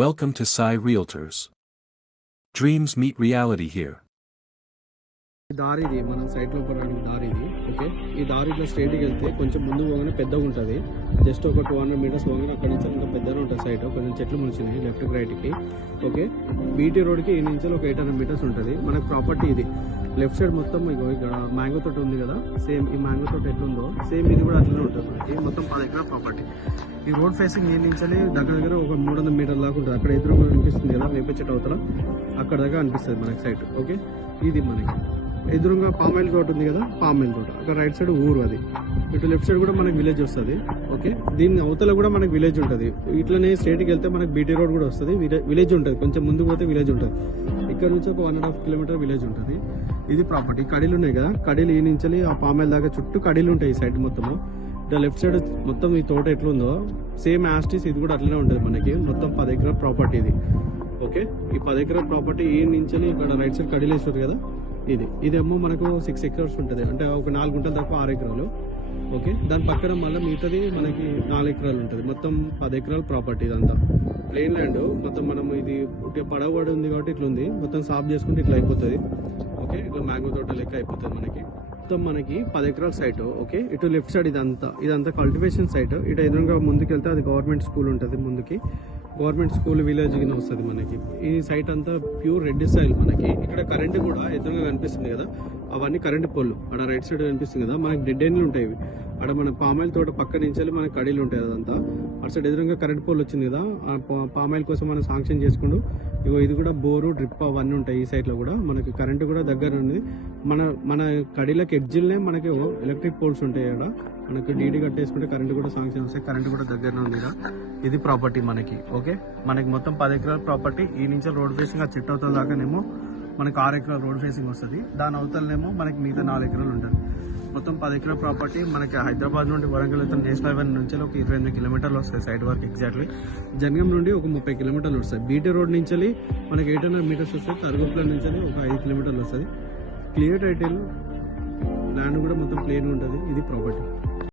Welcome to Sai Realtors. Dreams meet reality here. దారి ఇది మనం సైట్ లో పోవడానికి దారి ఇది. ఓకే, ఈ దారిలో స్ట్రైట్కి వెళ్తే కొంచెం ముందు పోగానే పెద్దగా ఉంటుంది. జస్ట్ ఒక 200 మీటర్స్ పోగానే అక్కడ నుంచి ఇంకా పెద్దగా ఉంటుంది సైట్. కొంచెం చెట్లు ములిచినాయి లెఫ్ట్ రైట్కి. ఓకే, బీటీ రోడ్కి ఈ నుంచి ఒక 800 మీటర్స్ ఉంటుంది. మనకు ప్రాపర్టీ ఇది. లెఫ్ట్ సైడ్ మొత్తం ఇగో ఇక్కడ మ్యాంగో తోట ఉంది కదా, సేమ్ ఈ మ్యాంగో తోట ఎట్లుందో సేమ్ ఇది కూడా అట్లనే ఉంటుంది. మనకి మొత్తం 10 ఎకరాల ప్రాపర్టీ. ఈ రోడ్ ఫేసింగ్ ఏ నుంచి దగ్గర ఒక 300 మీటర్ల దాకా ఉంటుంది. అక్కడ ఎదురుగా అనిపిస్తుంది కదా వేప చెట్టు అవతల, అక్కడ దాకా అనిపిస్తుంది మనకి సైట్. ఓకే, ఇది మనకి ఎదురుగా పామాయిల్ తోట ఉంది కదా, పామాయిల్ తోట అక్కడ రైట్ సైడ్ ఊరు అది. ఇటు లెఫ్ట్ సైడ్ కూడా మనకి విలేజ్ వస్తుంది. ఓకే, దీని అవతల కూడా మనకి విలేజ్ ఉంటుంది. ఇట్లనే స్ట్రైట్కి వెళ్తే మనకి బీటీ రోడ్ కూడా వస్తుంది. విలేజ్ ఉంటుంది, కొంచెం ముందుకు పోతే విలేజ్ ఉంటుంది. ఇక్కడ నుంచి ఒక 1.5 కిలోమీటర్ విలేజ్ ఉంటుంది. ఇది ప్రాపర్టీ. కడీలు ఉన్నాయి కదా, కడీలు ఈ నుంచి ఆ పామాయిల్ దాకా చుట్టూ కడీలు ఉంటాయి ఈ సైడ్ మొత్తము. ఇట్లా లెఫ్ట్ సైడ్ మొత్తం ఈ తోట ఎట్లుందో సేమ్ యాస్టీస్ ఇది కూడా అట్లనే ఉంటుంది మనకి. మొత్తం 10 ఎకరాల ప్రాపర్టీ ఇది. ఓకే, ఈ 10 ఎకరాల ప్రాపర్టీ ఈ నుంచి ఇక్కడ రైట్ సైడ్ కడీలు వేస్తారు కదా, ఇదేమో మనకు 6 ఎకర్స్ ఉంటుంది. అంటే ఒక 4 గుంటల దాకా 6 ఎకరాలు. ఓకే, దాని పక్కన మళ్ళీ మిగతాది మనకి 4 ఎకరాలు ఉంటుంది. మొత్తం 10 ఎకరాల ప్రాపర్టీ. ఇదంతా ప్లెయిన్ ల్యాండ్. మొత్తం మనం ఇది పడవబడి ఉంది కాబట్టి ఇట్లా ఉంది. మొత్తం సాఫ్ చేసుకుంటే ఇట్లా అయిపోతుంది. ఓకే, ఇట్లా మ్యాంగో తోట లెక్క అయిపోతుంది మనకి. మొత్తం మనకి 10 ఎకరాల సైట్. ఓకే, ఇటు లెఫ్ట్ సైడ్ ఇదంతా కల్టివేషన్ సైట్. ఇటు ఎదురుగా ముందుకు వెళ్తే అది గవర్నమెంట్ స్కూల్ ఉంటుంది. ముందుకి గవర్నమెంట్ స్కూల్ విలేజ్ కింద వస్తుంది మనకి. ఈ సైట్ అంతా ప్యూర్ రెడ్ సాయిల్ మనకి. ఇక్కడ కరెంట్ కూడా ఎదురుగా కనిపిస్తుంది కదా, అవన్నీ కరెంట్ పోల్లు. అక్కడ రైట్ సైడ్ కనిపిస్తుంది కదా, మనకి డెడ్ ఎండ్లు ఉంటాయి. అక్కడ మన పామాయిల్ తోట పక్క నుంచి మనకి కడీలు ఉంటాయి. అదంతా అటు సైడ్ ఎదురుగా కరెంట్ పోల్ వచ్చింది కదా, ఆ పామాయిల్ కోసం మనం శాంక్షన్ చేసుకుంటూ ఇగో ఇది కూడా బోరు డ్రిప్ అవన్నీ ఉంటాయి. ఈ సైడ్ లో కూడా మనకి కరెంట్ కూడా దగ్గర ఉంది. మన కడీలకు ఎడ్జిల్నే మనకి ఎలక్ట్రిక్ పోల్స్ ఉంటాయి. అక్కడ మనకి డీడీ కట్టేసుకుంటే కరెంట్ కూడా శాంక్షన్ వస్తాయి. కరెంట్ కూడా దగ్గరనే ఉంది కదా. ఇది ప్రాపర్టీ మనకి. ఓకే, మనకి మొత్తం 10 ఎకరాల ప్రాపర్టీ. ఈ నుంచి రోడ్ ఫేసింగ్ ఆ చెట్టు అవతల దాకానేమో మనకి 6 ఎకరాల రోడ్ ఫేసింగ్ వస్తుంది. దాని అవతలనేమో మనకి మిగతా 4 ఎకరాలు ఉంటుంది. మొత్తం 10 ఎకరాల ప్రాపర్టీ. మనకి హైదరాబాద్ నుండి వరంగల్ వెళ్తున్న నేషనల్ హైవే నుంచి ఒక 28 కిలోమీటర్లు వస్తాయి సైడ్ వరకు ఎగ్జాక్ట్లీ. జంగం నుండి ఒక 30 కిలోమీటర్లు వస్తాయి. బీటీ రోడ్ నుంచి మనకి 800 మీటర్స్ వస్తాయి. తరుగుప్ల నుంచి ఒక 5 కిలోమీటర్లు వస్తుంది. క్లియర్ టైటిల్ ల్యాండ్ కూడా మొత్తం ప్లేన్ ఉంటుంది. ఇది ప్రాపర్టీ.